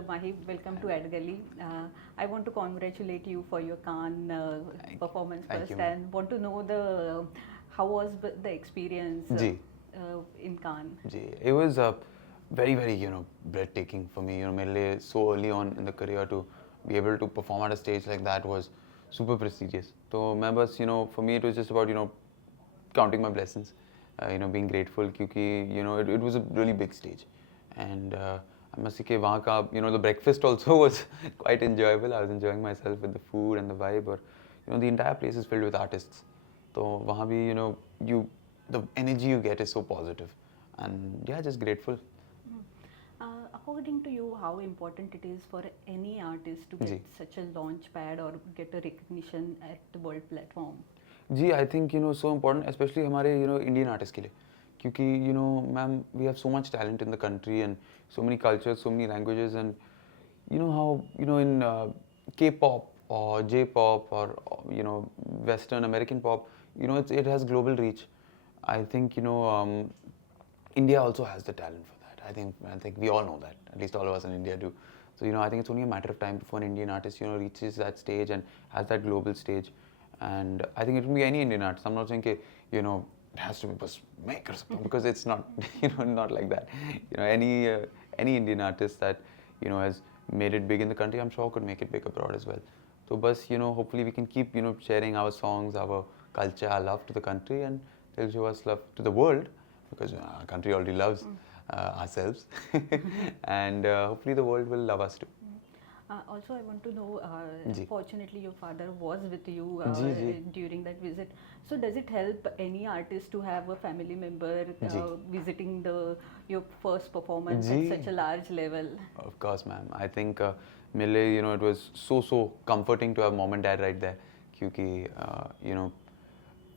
Block-Maahi. Welcome to Ad Gully. I want to congratulate you for your Cannes performance Thank first, you, ma'am. and want to know the how was the experience Ji, in Cannes. it was very, very, breathtaking for me. मेरे लिए so early on in the career to be able to perform at a stage like that was super prestigious. तो मैं बस, for me it was just about, counting my blessings, being grateful क्योंकि, it was a really big stage. And I must say कि वहाँ का, the breakfast also was quite enjoyable. I was enjoying myself with the food and the vibe. Or, the entire place is filled with artists. तो वहाँ भी, the energy you get is so positive. And yeah, just grateful. According to you, how important it is for any artist to get such a launch pad or get a recognition at the world platform? Ji, I think, so important, especially हमारे, Indian artists के लिए. क्योंकि, ma'am, we have so much talent in the country and so many cultures, so many languages, and you know how, in K-pop or J-pop or, Western American pop, it has global reach. I think, India also has the talent for that. I think we all know that. At least all of us in India do. So, I think it's only a matter of time before an Indian artist, reaches that stage and has that global stage. And I think it can be any Indian artist. I'm not saying, it has to be Make or something, because it's not, not like that. Any Indian artist that, has made it big in the country, I'm sure could make it big abroad as well. So, bus, hopefully we can keep, sharing our songs, our culture, our love to the country, and they'll show us love to the world, because our country already loves ourselves, and hopefully the world will love us too. Also, I want to know, fortunately your father was with you Ji. during that visit. So does it help any artist to have a family member visiting your first performance at such a large level? Of course, ma'am. I think, Mille, it was so comforting to have mom and dad right there. Because,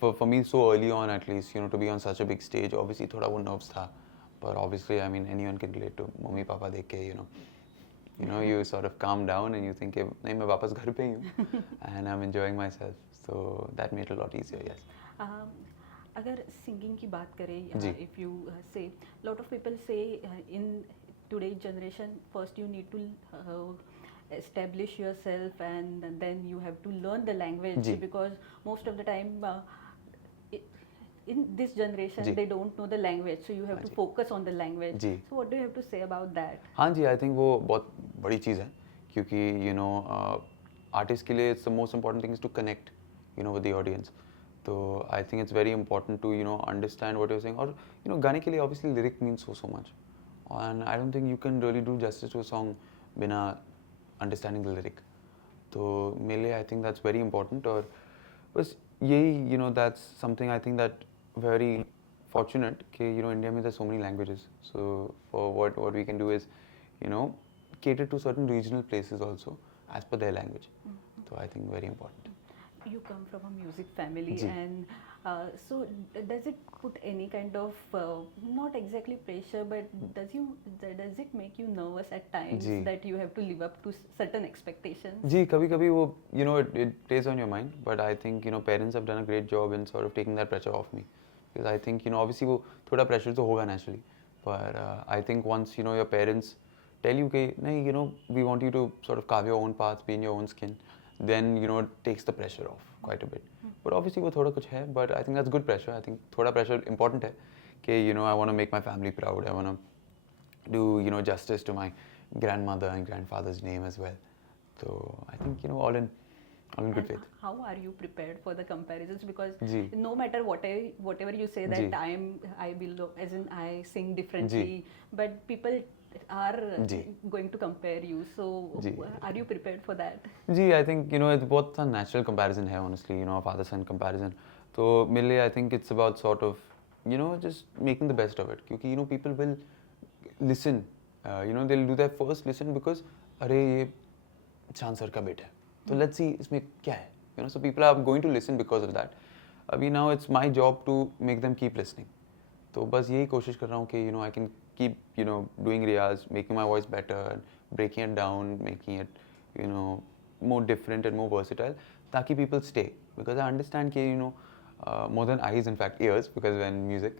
for me, so early on at least, to be on such a big stage, obviously, thoda wo nerves tha. But obviously, I mean, anyone can relate to mommy, papa dekh ke, you sort of calm down and you think, nahi, main वापस घर पे ही हूँ, and I'm enjoying myself. So that made it a lot easier, yes. अगर singing की बात करें, if you say, lot of people say in today's generation, first you need to establish yourself and then you have to learn the language, because most of the time in this generation they don't know the language, so you have to focus on the language. So what do you have to say about that? हाँ जी, I think वो बहुत बड़ी चीज़ है, क्योंकि artist के लिए it's the most important thing is to connect, with the audience. So I think it's very important to understand what you're saying. और गाने के लिए obviously lyric means so much, and I don't think you can really do justice to a song बिना understanding the lyric. So मेरे लिए I think that's very important. और बस यही, that's something I think that very fortunate कि India में there's so many languages. So for what we can do is, cater to certain regional places also as per their language. So I think very important. You come from a music family, and so does it put any kind of not exactly pressure, but does it make you nervous at times that you have to live up to certain expectations? जी, कभी-कभी वो, it plays on your mind, but I think, parents have done a great job in sort of taking that pressure off me. Because I think, obviously वो थोड़ा pressure तो होगा naturally, but I think once, your parents tell you कि नहीं, we want you to sort of carve your own path, be in your own skin, then, it takes the pressure off quite a bit. But obviously वो थोड़ा कुछ है, but I think that's good pressure. I think थोड़ा pressure important है कि, I want to make my family proud. I want to do, justice to my grandmother and grandfather's name as well. So I think, all in good faith. How are you prepared for the comparisons? Because no matter whatever you say that I sing differently, but people are going to compare you. So are you prepared for that? I think, it's both a natural comparison here, honestly, a father-son comparison. So mainly I think it's about sort of, just making the best of it. Because, people will listen, they'll do their first listen because, अरे ये शान sir का बेटा है, so let's see इसमें क्या है, so people are going to listen because of that. अभी now it's my job to make them keep listening. तो बस यही कोशिश कर रहा हूँ कि I can keep doing riyaz, making my voice better, breaking it down, making it more different and more versatile, ताकि people stay, because I understand कि more than eyes, in fact ears, because when music,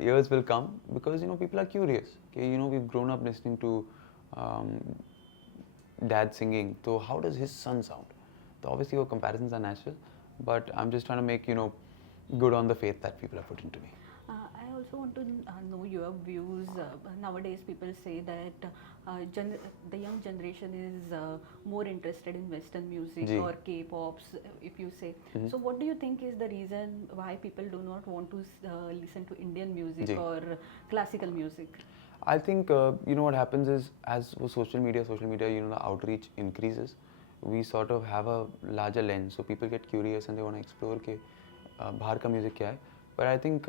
ears will come because people are curious. कि we've grown up listening to dad singing, so how does his son sound? So obviously your comparisons are natural, but I'm just trying to make, good on the faith that people have put into me. I also want to know your views. Nowadays, people say that the young generation is more interested in Western music Ji. or K-pops, if you say. So, what do you think is the reason why people do not want to listen to Indian music Ji. or classical music? I think what happens is, as with social media, the outreach increases. We sort of have a larger lens, so people get curious and they want to explore के बाहर का music क्या है. But I think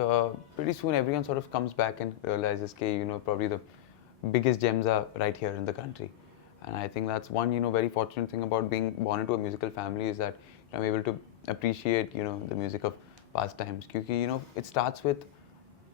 pretty soon everyone sort of comes back and realizes that probably the biggest gems are right here in the country. And I think that's one very fortunate thing about being born into a musical family, is that I'm able to appreciate the music of past times. Because it starts with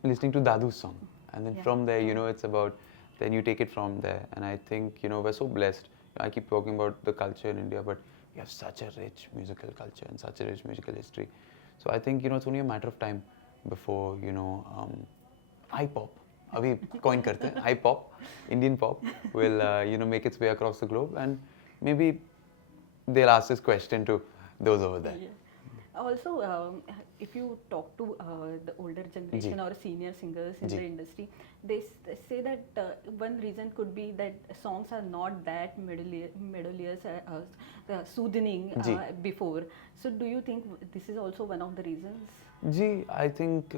listening to Dadu's song, and then from there it's about, then you take it from there. And I think we're so blessed. I keep talking about the culture in India, but we have such a rich musical culture and such a rich musical history. So I think it's only a matter of time before hip hop, abhi coin karte hain, hip hop, Indian pop will make its way across the globe, and maybe they'll ask this question to those over there. Yeah. Also, if you talk to the older generation or senior singers in the industry, they say that one reason could be that songs are not that melodious, soothing before. So, do you think this is also one of the reasons? Gee, I think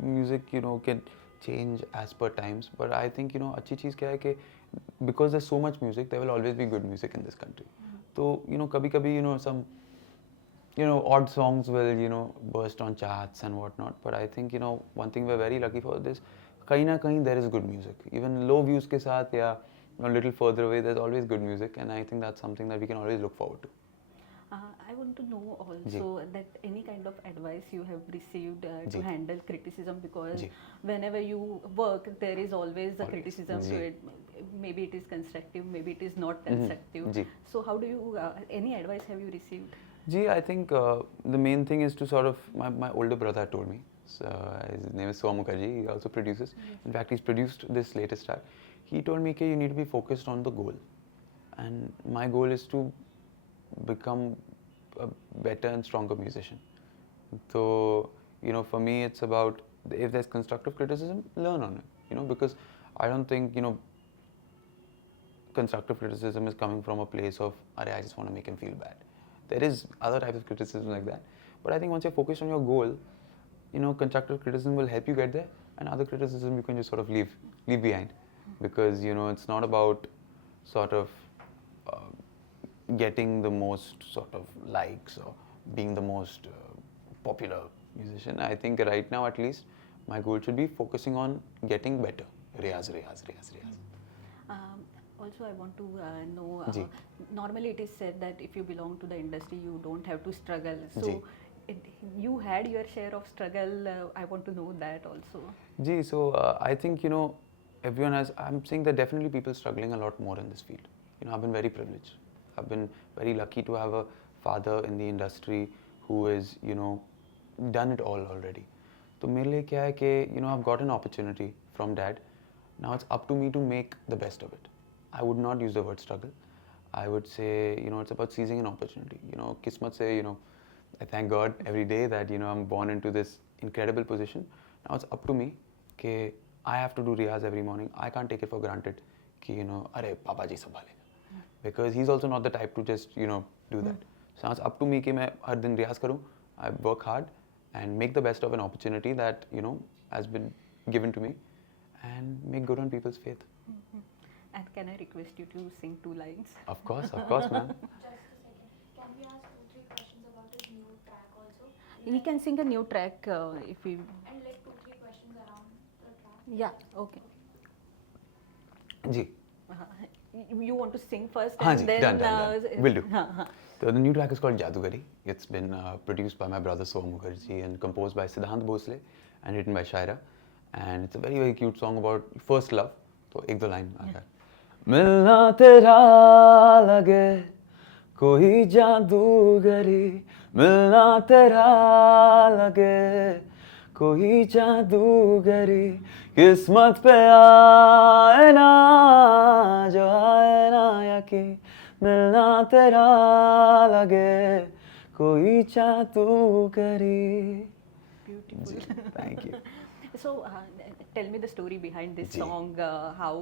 music can change as per times, but I think अच्छी चीज़ क्या है कि because there's so much music, there will always be good music in this country. So कभी-कभी some odd songs will burst on charts and whatnot, but I think one thing we're very lucky for this, कहीं ना कहीं there is good music, even low views के साथ या a little further away, there's always good music, and I think that's something that we can always look forward to. I want to know also that any kind of advice you have received to handle criticism, because whenever you work, there is always a criticism to it. Maybe it is constructive, maybe it is not constructive. So how do you, any advice have you received? I think the main thing is to sort of, my older brother told me, his name is Soam Mukherjee, he also produces. In fact, he's produced this latest track. He told me that you need to be focused on the goal. And my goal is to become a better and stronger musician. So, for me, it's about, if there's constructive criticism, learn on it, because I don't think, constructive criticism is coming from a place of, I just want to make him feel bad. There is other types of criticism like that. But I think once you're focused on your goal, constructive criticism will help you get there, and other criticism you can just sort of leave behind. Because, it's not about sort of getting the most sort of likes or being the most popular musician. I think right now, at least, my goal should be focusing on getting better. Riyaz. Also, I want to know, normally it is said that if you belong to the industry, you don't have to struggle. So, you had your share of struggle. I want to know that also. So I think, everyone has, I'm saying that definitely people struggling a lot more in this field. I've been very privileged. I've been very lucky to have a father in the industry who is, done it all already. So मेरे लिए क्या है कि I've got an opportunity from dad. Now it's up to me to make the best of it. I would not use the word struggle. I would say it's about seizing an opportunity. Kismat se I thank God every day that I'm born into this incredible position. Now it's up to me कि I have to do riyaz every morning. I can't take it for granted कि अरे पापा जी संभालेगा. Because he's also not the type to just do that. So it's up to me कि मैं हर दिन रियाज करूँ. I work hard and make the best of an opportunity that has been given to me, and make good on people's faith. And can I request you to sing 2 lines? Of course, ma'am. Just a second. Can we ask 2-3 questions about his new track also? He can sing a new track if we. And like 2-3 questions around the track. Yeah. Okay. Ji. You want to sing first हाँ and ji, then done. Will do. हाँ. So the new track is called Jadugari. It's been produced by my brother Soam Mukherjee and composed by Siddhant Bhosle and written by Shaira. And it's a very, very cute song about first love. So एक दो line आ गया. मिलना तेरा लगे कोई जादूगरी, मिलना तेरा लगे कोई जादूगरी, किस्मत पे आए ना जो आए ना यकीन, तेरा लगे कोई जादू करे. Beautiful. Thank you. So, tell me the story behind this Ji. song, how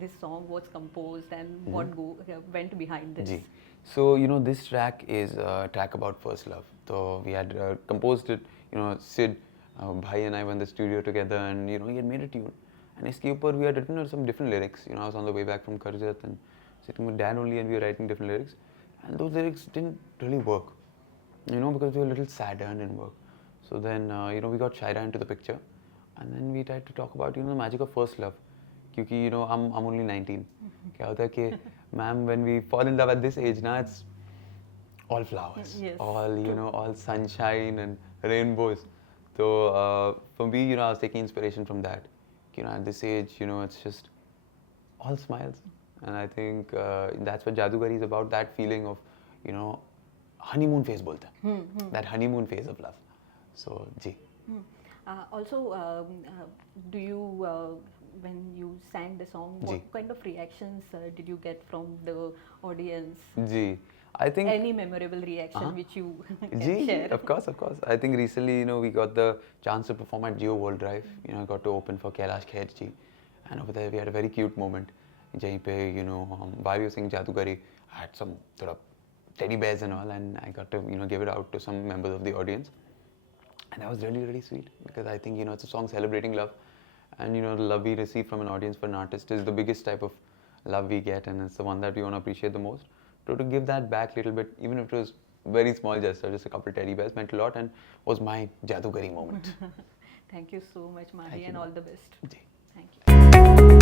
this song was composed, and what went behind this. Ji. So, this track is a track about first love. So, we had composed it, Sid, Bhai and I were in the studio together, and, he had made a tune. And iske upar we had written some different lyrics. I was on the way back from Karjat and sitting with Dad only, and we were writing different lyrics. And those lyrics didn't really work, because we were a little sadder and didn't work. So then, we got Shaira into the picture. And then we tried to talk about, the magic of first love. Because, I'm only 19. Kya hota hai ki, ma'am, when we fall in love at this age, na, it's all flowers. Yes. All, all sunshine and rainbows. So, for me, I was taking inspiration from that. At this age, it's just all smiles. And I think that's what Jadugari is about, that feeling of, honeymoon phase bolte hain. That honeymoon phase of love. So, ji. Also, do you, when you sang the song, what kind of reactions did you get from the audience? Ji. I think Any memorable reaction which you can Ji, share? of course. I think recently, we got the chance to perform at Geo World Drive. I got to open for Kailash Kher ji. And over there, we had a very cute moment. Jahin pe, while we were singing Jadugari, I had some sort of teddy bears and all, and I got to, give it out to some members of the audience. And that was really, really sweet, because I think, it's a song celebrating love. And, the love we receive from an audience for an artist is the biggest type of love we get, and it's the one that we want to appreciate the most. So to give that back a little bit, even if it was very small gesture, just a couple of teddy bears, meant a lot and was my Jadugari moment. Thank you so much, Maahi, Thank you, and all ma'am. the best. Ji. Thank you.